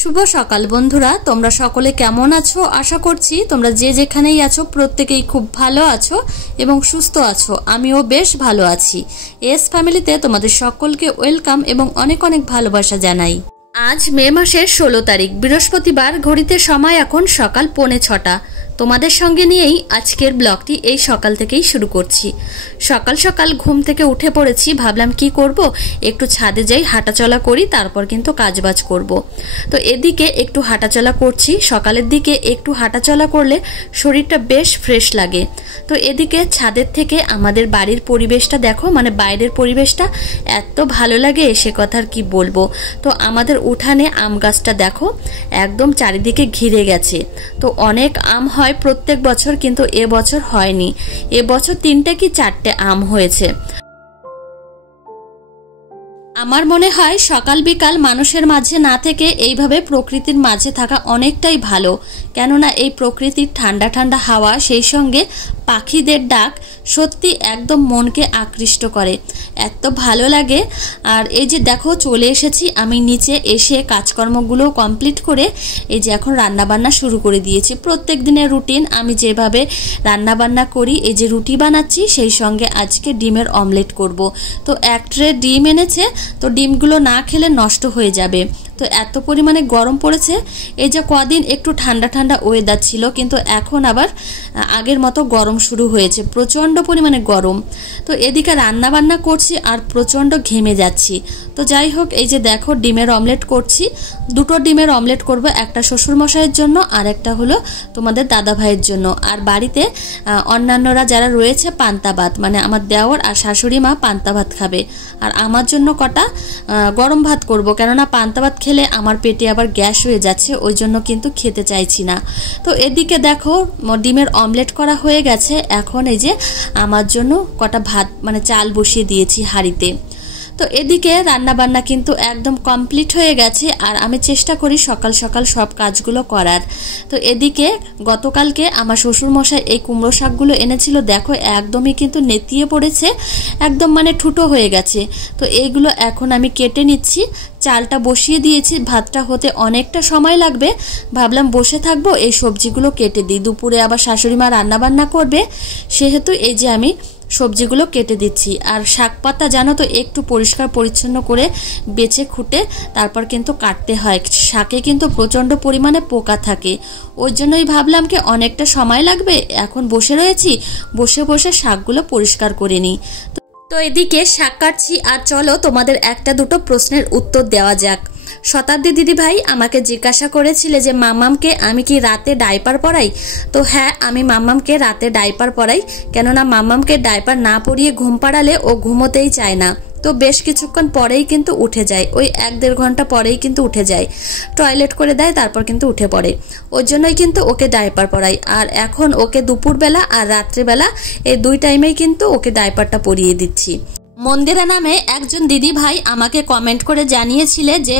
শুভ সকাল বন্ধুরা, তোমরা সকলে কেমন আছো? আশা করছি তোমরা যে যেখানেই আছো প্রত্যেকেই খুব ভালো আছো এবং সুস্থ আছো। আমিও বেশ ভালো আছি। এস ফ্যামিলিতে তোমাদের সকলকে ওয়েলকাম এবং অনেক অনেক ভালোবাসা জানাই। আজ মে মাসের 16 তারিখ বৃহস্পতিবার। ঘড়িতে সময় এখন সকাল 5:45। তোমাদের সঙ্গে নিয়েই আজকের ব্লগটি এই সকাল থেকেই শুরু করছি। সকাল সকাল ঘুম থেকে উঠে পড়েছি, ভাবলাম কি করব, একটু ছাদে যাই, হাঁটাচলা করি, তারপর কিন্তু কাজবাজ করব। তো এদিকে একটু হাঁটাচলা করছি। সকালের দিকে একটু হাঁটাচলা করলে শরীরটা বেশ ফ্রেশ লাগে। তো এদিকে ছাদের থেকে আমাদের বাড়ির পরিবেশটা দেখো, মানে বাইরের পরিবেশটা এত ভালো লাগে সে কথা আর কি বলবো। তো আমাদের উঠানে আম গাছটা দেখো একদম চারিদিকে ঘিরে গেছে। তো অনেক আম হয় প্রত্যেক বছর, কিন্তু এবছর হয়নি। এবছর 3টে কি 4টে আম হয়েছে। আমার মনে হয় সকাল বিকাল মানুষের মাঝে না থেকে এইভাবে প্রকৃতির মাঝে থাকা অনেকটাই ভালো। কেননা এই প্রকৃতির ঠান্ডা ঠান্ডা হাওয়া, সেই সঙ্গে পাখিদের ডাক সত্যি একদম মনকে আকৃষ্ট করে, এত ভালো লাগে। আর এই যে দেখো চলে এসেছি আমি নিচে, এসে কাজকর্মগুলো কমপ্লিট করে এই যে এখন রান্নাবান্না শুরু করে দিয়েছি। প্রত্যেক দিনের রুটিন আমি যেভাবে রান্নাবান্না করি, এই যে রুটি বানাচ্ছি, সেই সঙ্গে আজকে ডিমের অমলেট করব। তো এক ট্রে ডিম এনেছে, তো ডিমগুলো না খেলে নষ্ট হয়ে যাবে। তো এত পরিমাণে গরম পড়েছে। এই যে কদিন একটু ঠান্ডা ঠান্ডা ওয়েদার ছিল, কিন্তু এখন আবার আগের মতো গরম শুরু হয়েছে, প্রচণ্ড পরিমাণে গরম। তো এদিকে রান্না বান্না করছি আর প্রচণ্ড ঘেমে যাচ্ছি। তো যাই হোক, এই যে দেখো ডিমের অমলেট করছি। 2টো ডিমের অমলেট করব, একটা শ্বশুরমশাইয়ের জন্য আর একটা হলো তোমাদের দাদা ভাইয়ের জন্য। আর বাড়িতে অন্যান্যরা যারা রয়েছে পান্তা ভাত, মানে আমার দেওর আর শাশুড়ি মা পান্তা ভাত খাবে। আর আমার জন্য কটা গরম ভাত করব, কেননা পান্তা ভাত খেলে আমার পেটে আবার গ্যাস হয়ে যাচ্ছে, ওই জন্য কিন্তু খেতে চাইছি না। তো এদিকে দেখো ডিমের অমলেট করা হয়ে গেছে। এখন এই যে আমার জন্য কটা ভাত, মানে চাল বসিয়ে দিয়েছি হাঁড়িতে। তো এদিকে রান্না বান্না কিন্তু একদম কমপ্লিট হয়ে গেছে, আর আমি চেষ্টা করি সকাল সকাল সব কাজগুলো করার। তো এদিকে গতকালকে আমার শ্বশুরমশাই এই কুমড়ো শাকগুলো এনেছিল, দেখো একদমই কিন্তু নেতিয়ে পড়েছে, একদম মানে ঠুটো হয়ে গেছে। তো এইগুলো এখন আমি কেটে নিচ্ছি। চালটা বসিয়ে দিয়েছি, ভাতটা হতে অনেকটা সময় লাগবে, ভাবলাম বসে থাকবো এই সবজিগুলো কেটে দিই। দুপুরে আবার শাশুড়ি মা রান্নাবান্না করবে, সেহেতু এই যে আমি সবজিগুলো কেটে দিচ্ছি। আর শাক পাতা জানো তো একটু পরিষ্কার পরিচ্ছন্ন করে বেছে খুঁটে তারপর কিন্তু কাটতে হয়। শাকে কিন্তু প্রচণ্ড পরিমাণে পোকা থাকে, ওই জন্যই ভাবলাম কি অনেকটা সময় লাগবে, এখন বসে রয়েছি, বসে বসে শাকগুলো পরিষ্কার করে নিই। তো এদিকে শাক কাটছি। আর চলো তোমাদের একটা দুটো প্রশ্নের উত্তর দেওয়া যাক। শতাব্দী দিদি ভাই আমাকে জিজ্ঞাসা করেছিলে যে মাম্মামকে আমি কি রাতে ডাইপার পরাই। তো হ্যাঁ, আমি মাম্মামকে রাতে ডাইপার পরাই, কেননা মাম্মামকে ডাইপার না পরিয়ে ঘুম পাড়ালে ও ঘুমোতেই চায় না। তো বেশ কিছুক্ষণ পরেই কিন্তু উঠে যায়, ওই 1-1.5 ঘন্টা পরেই কিন্তু উঠে যায়, টয়লেট করে দেয়, তারপর কিন্তু উঠে পড়ে। ওই জন্যই কিন্তু ওকে ডাইপার পরাই। আর এখন ওকে দুপুরবেলা আর রাত্রিবেলা এই 2 টাইমেই কিন্তু ওকে ডাইপারটা পরিয়ে দিচ্ছি। মন্দিরা নামে একজন দিদি ভাই আমাকে কমেন্ট করে জানিয়েছিলে যে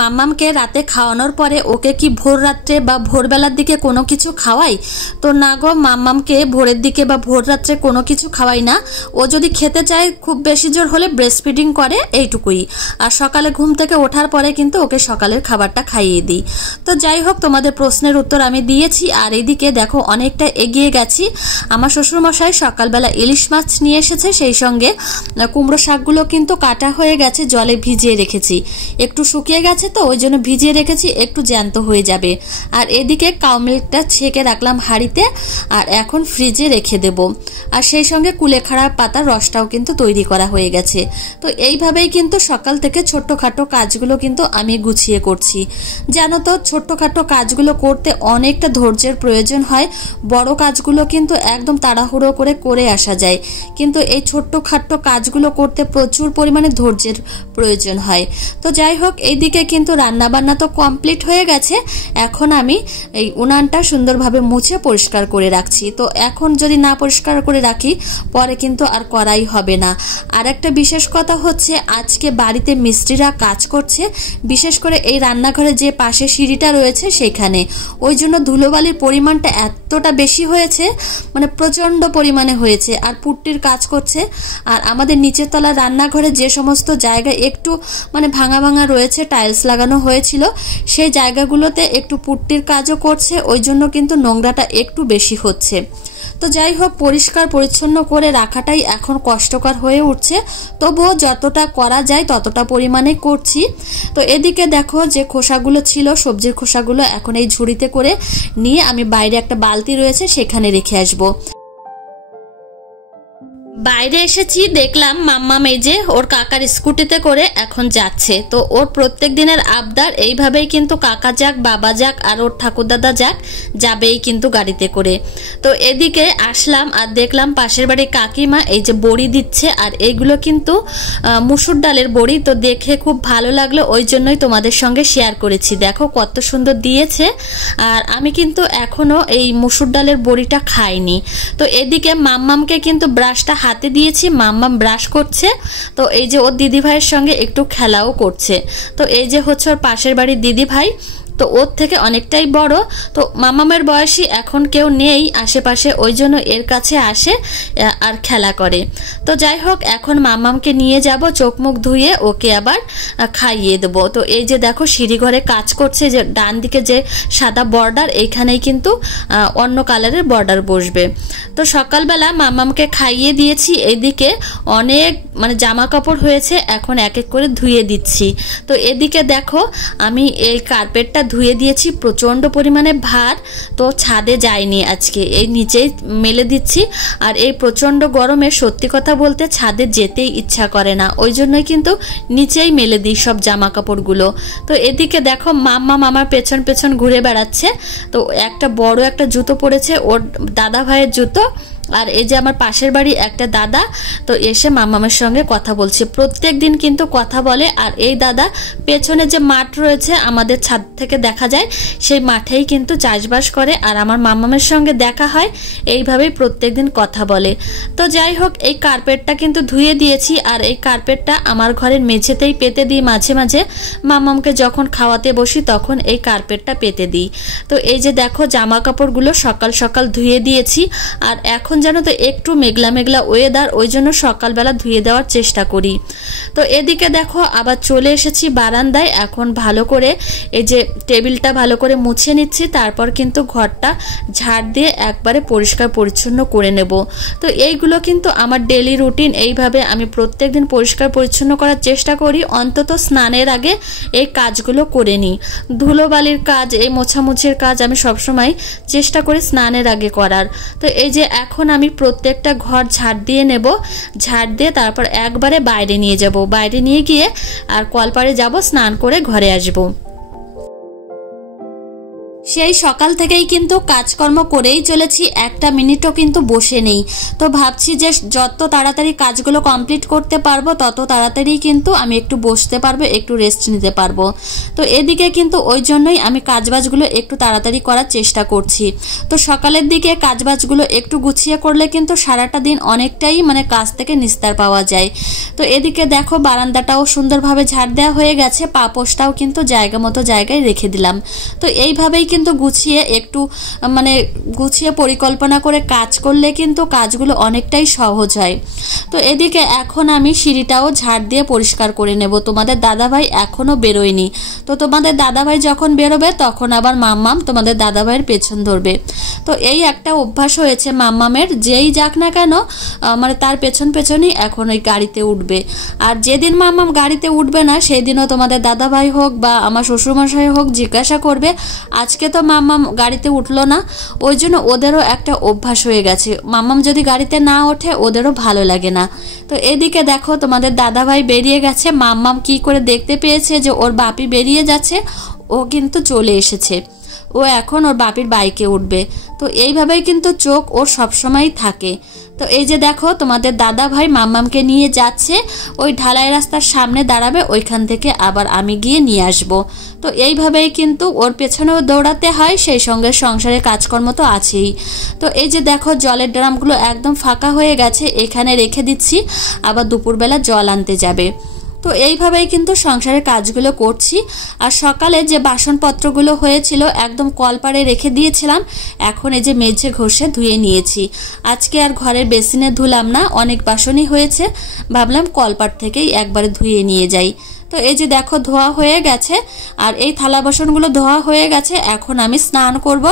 মাম্মামকে রাতে খাওয়ানোর পরে ওকে কি ভোর রাত্রে বা ভোরবেলার দিকে কোনো কিছু খাওয়াই। তো না গো, মাম্মামকে ভোরের দিকে বা ভোর রাত্রে কোনো কিছু খাওয়াই না। ও যদি খেতে চায় খুব বেশি জোর হলে ব্রেস্ট ফিডিং করে, এইটুকুই। আর সকালে ঘুম থেকে ওঠার পরে কিন্তু ওকে সকালের খাবারটা খাইয়ে দিই। তো যাই হোক, তোমাদের প্রশ্নের উত্তর আমি দিয়েছি। আর এইদিকে দেখো অনেকটা এগিয়ে গেছি। আমার শ্বশুরমশাই সকালবেলা ইলিশ মাছ নিয়ে এসেছে, সেই সঙ্গে কুমড়ো শাকগুলো কিন্তু কাটা হয়ে গেছে, জলে ভিজিয়ে রেখেছি। একটু শুকিয়ে গেছে তো ওই জন্য ভিজিয়ে রেখেছি, একটু জ্যান্ত হয়ে যাবে। আর এদিকে কাউ মিল্কটা ছেঁকে রাখলাম হাঁড়িতে, আর এখন ফ্রিজে রেখে দেব। আর সেই সঙ্গে কুলেখাড়ার পাতার রসটাও কিন্তু তৈরি করা হয়ে গেছে। তো এইভাবেই কিন্তু সকাল থেকে ছোট্টখাটো কাজগুলো কিন্তু আমি গুছিয়ে করছি। জানো তো, ছোট্টখাটো কাজগুলো করতে অনেকটা ধৈর্যের প্রয়োজন হয়। বড় কাজগুলো কিন্তু একদম তাড়াহুড়ো করে আসা যায়, কিন্তু এই ছোট্টখাটো কাজগুলো করতে প্রচুর পরিমাণে ধৈর্যের প্রয়োজন হয়। তো যাই হোক, এইদিকে কিন্তু রান্নাবান্না তো কমপ্লিট হয়ে গেছে। এখন আমি এই উনানটা সুন্দরভাবে মুছে পরিষ্কার করে রাখছি। তো এখন যদি না পরিষ্কার করে রাখি পরে কিন্তু আর করাই হবে না। আর একটা বিশেষ কথা হচ্ছে, আজকে বাড়িতে মিস্ত্রিরা কাজ করছে, বিশেষ করে এই রান্নাঘরে যে পাশে সিঁড়িটা রয়েছে সেখানে। ওই জন্য ধুলোবালির পরিমাণটা এতটা বেশি হয়েছে, মানে প্রচণ্ড পরিমাণে হয়েছে। আর পুট্টির কাজ করছে, আর আমাদের নিচের তলা রান্নাঘরে যে সমস্ত জায়গা একটু মানে ভাঙা ভাঙা রয়েছে, টাইলস লাগানো হয়েছিল, সেই জায়গাগুলোতে একটু পুট্টির কাজও করছে, ওই জন্য কিন্তু নোংরাটা একটু বেশি হচ্ছে। তো যাই হোক, পরিষ্কার পরিচ্ছন্ন করে রাখাটাই এখন কষ্টকর হয়ে উঠছে, তবুও যতটা করা যায় ততটা পরিমাণে করছি। তো এদিকে দেখো যে খোসাগুলো ছিল, সবজির খোসাগুলো এখন এই ঝুড়িতে করে নিয়ে আমি বাইরে একটা বালতি রয়েছে সেখানে রেখে আসবো। বাইরে এসেছি, দেখলাম মাম্মাম এই যে ওর কাকার স্কুটিতে করে এখন যাচ্ছে। তো ওর প্রত্যেক দিনের আবদার, এইভাবেই কিন্তু কাকা যাক, বাবা যাক আর ওর ঠাকুরদাদা যাক, যাবেই কিন্তু গাড়িতে করে। তো এদিকে আসলাম আর দেখলাম পাশের বাড়ির কাকিমা এই যে বড়ি দিচ্ছে, আর এইগুলো কিন্তু মুসুর ডালের বড়ি। তো দেখে খুব ভালো লাগলো, ওই জন্যই তোমাদের সঙ্গে শেয়ার করেছি। দেখো কত সুন্দর দিয়েছে, আর আমি কিন্তু এখনো এই মুসুর ডালের বড়িটা খাইনি। তো এদিকে মাম্মামকে কিন্তু ব্রাশটা হাতে দিয়েছি, মাম্মাম ব্রাশ করছে। তো এই যে ওর দিদি ভাইয়ের সঙ্গে একটু খেলাও করছে। তো এই যে হচ্ছে ওর পাশের বাড়ির দিদি ভাই, তো ওর থেকে অনেকটাই বড়। তো মামামের বয়সী এখন কেউ নেই আশেপাশে, ওই জন্য এর কাছে আসে আর খেলা করে। তো যাই হোক, এখন মামামকে নিয়ে যাব, চোখ মুখ ধুয়ে ওকে আবার খাইয়ে দেবো। তো এই যে দেখো সিঁড়ি ঘরে কাজ করছে, যে ডান দিকে যে সাদা বর্ডার, এইখানেই কিন্তু অন্য কালারের বর্ডার বসবে। তো সকালবেলা মামামকে খাইয়ে দিয়েছি, এইদিকে অনেক মানে জামা কাপড় হয়েছে, এখন এক এক করে ধুয়ে দিচ্ছি। তো এদিকে দেখো আমি এই কার্পেটটা ধুয়ে দিয়েছি, প্রচন্ড পরিমাণে ভার, তো ছাদে যাইনি আজকে, এই নিচেই মেলে দিচ্ছি। আর এই প্রচন্ড গরমে সত্যি কথা বলতে ছাদে যেতেই ইচ্ছা করে না, ওই জন্যই কিন্তু নিচেই মেলে দিই সব জামা কাপড়গুলো। তো এদিকে দেখো মাম্মাম আমার পেছন পেছন ঘুরে বেড়াচ্ছে। তো একটা বড় একটা জুতো পরেছে, ওর দাদা ভাইয়ের জুতো। আর এই যে আমার পাশের বাড়ি একটা দাদা, তো এসে মামামের সঙ্গে কথা বলছে, প্রত্যেক দিন কিন্তু কথা বলে। আর এই দাদা পেছনে যে মাঠ রয়েছে আমাদের ছাদ থেকে দেখা যায়, সেই মাঠেই কিন্তু চাষবাস করে, আর আমার মামামের সঙ্গে দেখা হয়, এইভাবেই প্রত্যেক দিন কথা বলে। তো যাই হোক, এই কার্পেটটা কিন্তু ধুয়ে দিয়েছি, আর এই কার্পেটটা আমার ঘরের মেঝেতেই পেতে দিই মাঝে মাঝে, মামামকে যখন খাওয়াতে বসি তখন এই কার্পেটটা পেতে দিই। তো এই যে দেখো জামা কাপড়গুলো সকাল সকাল ধুয়ে দিয়েছি, আর এখন জানো তো একটু মেঘলা মেঘলা ওয়েদার, ওই জন্য সকালবেলা ধুয়ে দেওয়ার চেষ্টা করি। তো এদিকে দেখো আবার চলে এসেছি বারান্দায়, এখন ভালো করে এই যে টেবিলটা ভালো করে মুছে নিচ্ছি, তারপর কিন্তু ঘরটা ঝাড় দিয়ে একবারে পরিষ্কার পরিচ্ছন্ন করে নেব। তো এইগুলো কিন্তু আমার ডেলি রুটিন, এইভাবে আমি প্রত্যেক দিন পরিষ্কার পরিচ্ছন্ন করার চেষ্টা করি, অন্তত স্নানের আগে এই কাজগুলো করে নিই। ধুলোবালির কাজ, এই মোছামুছির কাজ আমি সবসময় চেষ্টা করি স্নানের আগে করার। তো এই যে এখন আমি প্রত্যেকটা ঘর ঝাড় দিয়ে নেব, ঝাড় দিয়ে তারপর একবারে বাইরে নিয়ে যাব, বাইরে নিয়ে গিয়ে আর কলপাড়ে যাব, স্নান করে ঘরে আসব। সেই সকাল থেকেই কিন্তু কাজকর্ম করেই চলেছি, একটা মিনিটও কিন্তু বসে নেই। তো ভাবছি যে যত তাড়াতাড়ি কাজগুলো কমপ্লিট করতে পারবো তত তাড়াতাড়ি কিন্তু আমি একটু বসতে পারবো, একটু রেস্ট নিতে পারবো। তো এদিকে কিন্তু ওই জন্যই আমি কাজবাজগুলো একটু তাড়াতাড়ি করার চেষ্টা করছি। তো সকালের দিকে কাজবাজগুলো একটু গুছিয়ে করলে কিন্তু সারাটা দিন অনেকটাই মানে কাজ থেকে নিস্তার পাওয়া যায়। তো এদিকে দেখো বারান্দাটাও সুন্দরভাবে ঝাড় দেওয়া হয়ে গেছে, পাপোশটাও কিন্তু জায়গা মতো জায়গায় রেখে দিলাম। তো এইভাবেই কিন্তু গুছিয়ে একটু মানে গুছিয়ে পরিকল্পনা করে কাজ করলে কিন্তু কাজগুলো অনেকটাই সহজ হয়। তো এদিকে এখন আমি সিঁড়িটাও ঝাড় দিয়ে পরিষ্কার করে নেব। তোমাদের দাদাভাই এখনও বেরোয়নি, তো তোমাদের দাদাভাই যখন বেরোবে তখন আবার মাম্মাম তোমাদের দাদাভাইয়ের পেছন ধরবে। তো এই একটা অভ্যাস হয়েছে মাম্মামের, যেই যাক না কেন মানে তার পেছন পেছনই এখন ওই গাড়িতে উঠবে। আর যেদিন মাম্মাম গাড়িতে উঠবে না সেই দিনও তোমাদের দাদাভাই হোক বা আমার শ্বশুরমশাই হোক জিজ্ঞাসা করবে আজকে তো মাম্মাম গাড়িতে উঠলো না। ওই জন্য ওদেরও একটা অভ্যাস হয়ে গেছে, মাম্মাম যদি গাড়িতে না ওঠে ওদেরও ভালো লাগে না। তো এদিকে দেখো তোমাদের দাদাভাই বেরিয়ে গেছে, মাম্মাম কি করে দেখতে পেয়েছে যে ওর বাপি বেরিয়ে যাচ্ছে, ও কিন্তু চলে এসেছে, ও এখন ওর বাপির বাইকে উঠবে। তো এইভাবেই কিন্তু চোখ ওর সবসময় থাকে। তো এই যে দেখো তোমাদের দাদা ভাই মাম্মামকে নিয়ে যাচ্ছে, ওই ঢালাই রাস্তার সামনে দাঁড়াবে, ওইখান থেকে আবার আমি গিয়ে নিয়ে আসব। তো এইভাবেই কিন্তু ওর পেছনেও দৌড়াতে হয়, সেই সঙ্গে সংসারের কাজকর্ম তো আছেই। তো এই যে দেখো জলের ড্রামগুলো একদম ফাঁকা হয়ে গেছে, এখানে রেখে দিচ্ছি, আবার দুপুরবেলা জল আনতে যাবে। তো এইভাবেই কিন্তু সংসারের কাজগুলো করছি। আর সকালে যে বাসনপত্রগুলো হয়েছিল একদম কলপাড়ে রেখে দিয়েছিলাম, এখন এই যে মেঝে ঘষে ধুয়ে নিয়েছি। আজকে আর ঘরের বেসিনে ধুলাম না, অনেক বাসনই হয়েছে, ভাবলাম কলপাড় থেকেই একবারে ধুয়ে নিয়ে যাই। তো এই যে দেখো ধোয়া হয়ে গেছে, আর এই থালা বাসনগুলো ধোয়া হয়ে গেছে। এখন আমি স্নান করব,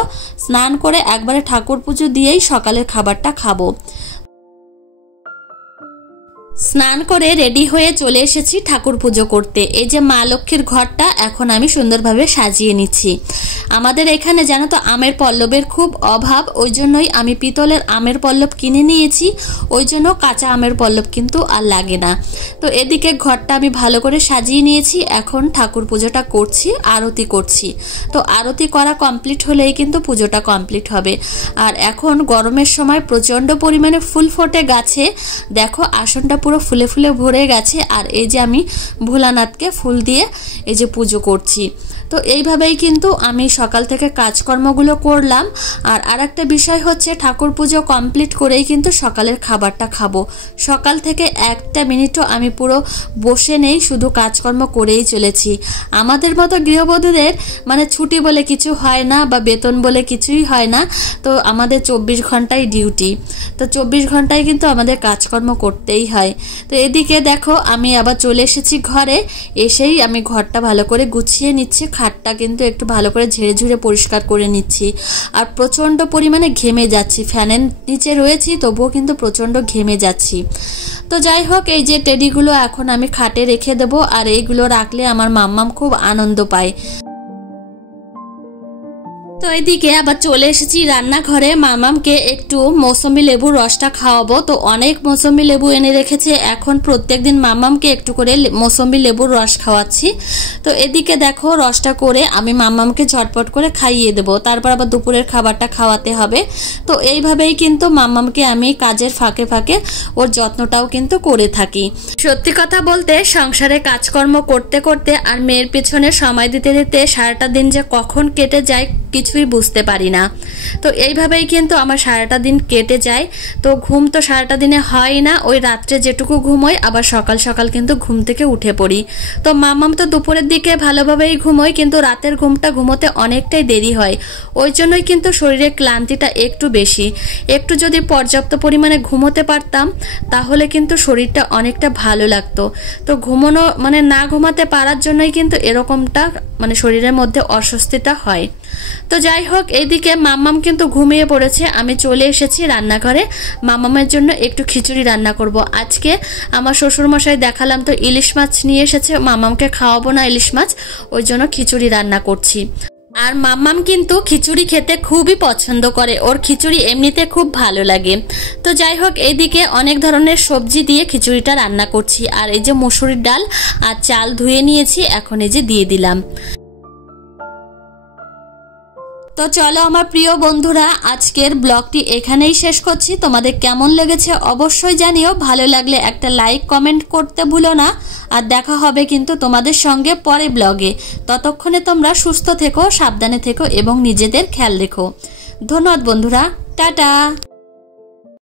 স্নান করে একবারে ঠাকুর পুজো দিয়েই সকালের খাবারটা খাবো। স্নান করে রেডি হয়ে চলে এসেছি ঠাকুর পুজো করতে। এই যে মা লক্ষ্মীর ঘরটা এখন আমি সুন্দরভাবে সাজিয়ে নিচ্ছি। আমাদের এখানে জানো তো আমের পল্লবের খুব অভাব, ওই জন্যই আমি পিতলের আমের পল্লব কিনে নিয়েছি, ওই জন্য কাঁচা আমের পল্লব কিন্তু আর লাগে না। তো এদিকে ঘরটা আমি ভালো করে সাজিয়ে নিয়েছি, এখন ঠাকুর পুজোটা করছি, আরতি করছি। তো আরতি করা কমপ্লিট হলেই কিন্তু পুজোটা কমপ্লিট হবে। আর এখন গরমের সময় প্রচণ্ড পরিমাণে ফুল ফোটে গাছে, দেখো আসনটা পুরো ফুলে ফুলে ভরে গেছে। আর এই যে আমি ভোলানাথকে ফুল দিয়ে এই যে পুজো করছি। তো এইভাবেই কিন্তু আমি সকাল থেকে কাজকর্মগুলো করলাম। আর আরেকটা বিষয় হচ্ছে ঠাকুর পুজো কমপ্লিট করেই কিন্তু সকালের খাবারটা খাবো। সকাল থেকে একটা মিনিটও আমি পুরো বসে নেই, শুধু কাজকর্ম করেই চলেছি। আমাদের মতো গৃহবধূদের মানে ছুটি বলে কিছু হয় না, বা বেতন বলে কিছুই হয় না। তো আমাদের 24 ঘন্টাই ডিউটি, তো 24 ঘন্টায় কিন্তু আমাদের কাজকর্ম করতেই হয়। তো এদিকে দেখো আমি আবার চলে এসেছি ঘরে, এসেই আমি ঘরটা ভালো করে গুছিয়ে নিচ্ছি, খাটটা কিন্তু একটু ভালো করে ঝেড়ে ঝুড়ে পরিষ্কার করে নিচ্ছি। আর প্রচণ্ড পরিমাণে ঘেমে যাচ্ছি, ফ্যানের নিচে রয়েছি তবুও কিন্তু প্রচণ্ড ঘেমে যাচ্ছি। তো যাই হোক, এই যে টেডিগুলো এখন আমি খাটে রেখে দেবো, আর এইগুলো রাখলে আমার মাম্মাম খুব আনন্দ পায়। তো এদিকে আবার চলে এসেছি রান্নাঘরে, মামামকে একটু মৌসুমি লেবুর রসটা খাওয়াবো। তো অনেক মৌসুমি লেবু এনে রেখেছে, এখন প্রত্যেকদিন মামামকে একটু করে মৌসুমি লেবুর রস খাওয়াচ্ছি। তো এদিকে দেখো রসটা করে আমি মামামকে ঝটপট করে খাইয়ে দেবো, তারপর আবার দুপুরের খাবারটা খাওয়াতে হবে। তো এইভাবেই কিন্তু মামামকে আমি কাজের ফাঁকে ফাঁকে ওর যত্নটাও কিন্তু করে থাকি। সত্যি কথা বলতে সংসারে কাজকর্ম করতে করতে আর মেয়ের পেছনে সময় দিতে দিতে সারাটা দিন যে কখন কেটে যায় কিছুই বুঝতে পারি না। তো এইভাবেই কিন্তু আমার সারাটা দিন কেটে যায়। তো ঘুম তো সারাটা দিনে হয় না, ওই রাত্রে যেটুকু ঘুমোই আবার সকাল সকাল কিন্তু ঘুম থেকে উঠে পড়ি। তো মামাম তো দুপুরের দিকে ভালোভাবেই ঘুমোয়, কিন্তু রাতের ঘুমটা ঘুমোতে অনেকটাই দেরি হয়, ওই জন্যই কিন্তু শরীরের ক্লান্তিটা একটু বেশি। একটু যদি পর্যাপ্ত পরিমাণে ঘুমোতে পারতাম তাহলে কিন্তু শরীরটা অনেকটা ভালো লাগতো। তো ঘুমানো মানে না ঘুমাতে পারার জন্যই কিন্তু এরকমটা মানে শরীরের মধ্যে অস্বস্তিটা হয়। তো যাই হোক, এইদিকে মাম্মাম কিন্তু ঘুমিয়ে পড়েছে, আমি চলে এসেছি রান্নাঘরে। মাম্মামের জন্য একটু খিচুড়ি রান্না করব। আজকে আমার শ্বশুরমশাই দেখালাম তো ইলিশ মাছ নিয়ে এসেছে, মাম্মামকে খাওয়াবো না ইলিশ মাছ, ওই জন্য খিচুড়ি রান্না করছি। আর মাম্মাম কিন্তু খিচুড়ি খেতে খুবই পছন্দ করে, ওর খিচুড়ি এমনিতে খুব ভালো লাগে। তো যাই হোক, এইদিকে অনেক ধরনের সবজি দিয়ে খিচুড়িটা রান্না করছি। আর এই যে মসুরির ডাল আর চাল ধুয়ে নিয়েছি, এখন এই যে দিয়ে দিলাম। তো চলো আমার প্রিয় বন্ধুরা, আজকের ব্লগটি এখানেই শেষ করছি। তোমাদের কেমন লেগেছে অবশ্যই জানিও, ভালো লাগলে একটা লাইক কমেন্ট করতে ভুলো না। আর দেখা হবে কিন্তু তোমাদের সঙ্গে পরে ব্লগে। ততক্ষণে তোমরা সুস্থ থেকো, সাবধানে থেকো এবং নিজেদের খেয়াল রেখো। ধন্যবাদ বন্ধুরা, টাটা।